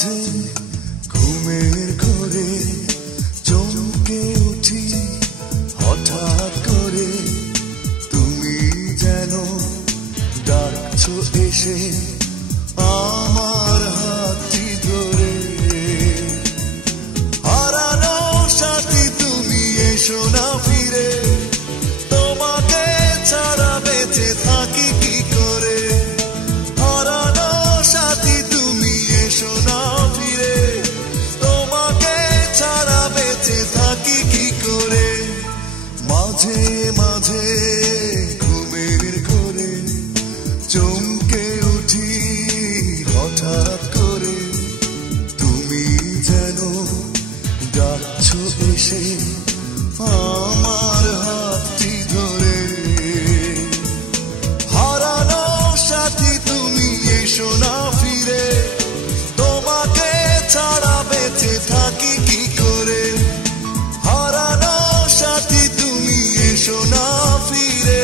মাঝে ঘুমের ঘোরে চমকে উঠি হঠাৎ করে তুমি যেন ডাকছো এসে আমার হাতটি ধরে হারানো সাথী তুমি এসো না ফিরে তোমাকে ছাড়া বেঁচে থাকি কি করে হারানো সাথী তুমি এসো না ফিরে তোমাকে ছাড়া বেঁচে থাকি কি করে মাঝে মাঝে ঘুমের ঘোরে চমকে উঠি হঠাৎ করে তুমি যেন ডাকছো এসে আমার হাতটি ধরে হারানো সাথী তুমি এসো না ফিরে তোমাকে ছাড়া বেঁচে থাকি কি করে হারানো সাথী তুমি এসো না ফিরে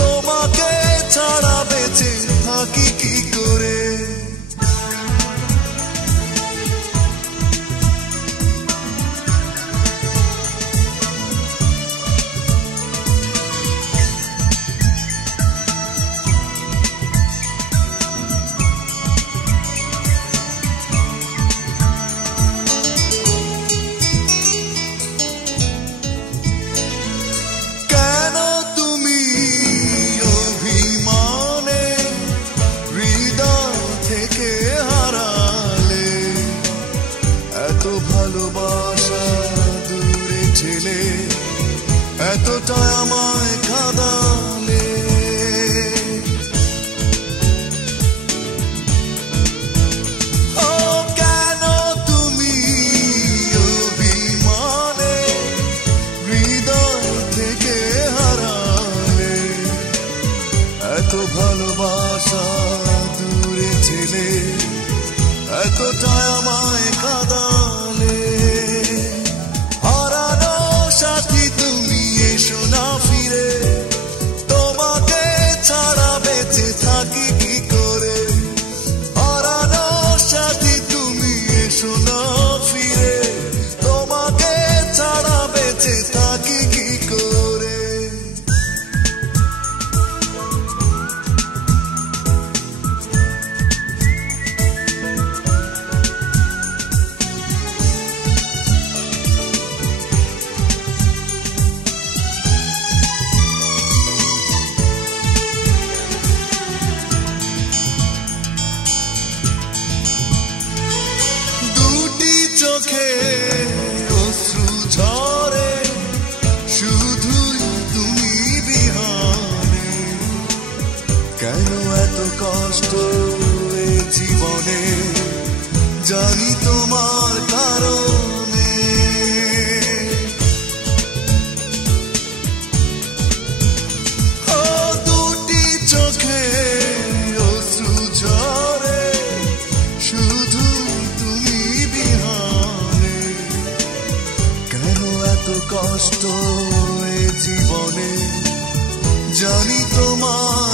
তোমাকে ছাড়া বেঁচে থাকি কি করে ভালোবাসা দূরে ঠেলে এতটা আমায় কাঁদালে ও কেন তুমি অভিমানে হৃদয় থেকে হারালে এত ভালোবাসা দূরে ঠেলে এতটা আমায় কাঁদালে হারানো সাথী তুমি এসো না ফিরে তোমাকে ছাড়া বেঁচে থাকি কি করে হারানো সাথী তুমি এসো না ফিরে তোমাকে ছাড়া বেঁচে থাকি কি করে চোখে অশ্রু ঝরে শুধুই তুমি বিহানে কেন এত কষ্ট এ জীবনে জানি তোমার কারণে ও দুটি চোখে অশ্রু ঝরে শুধু তুমি বিহানে কেন এত কষ্ট এ জীবনে জানি তোমার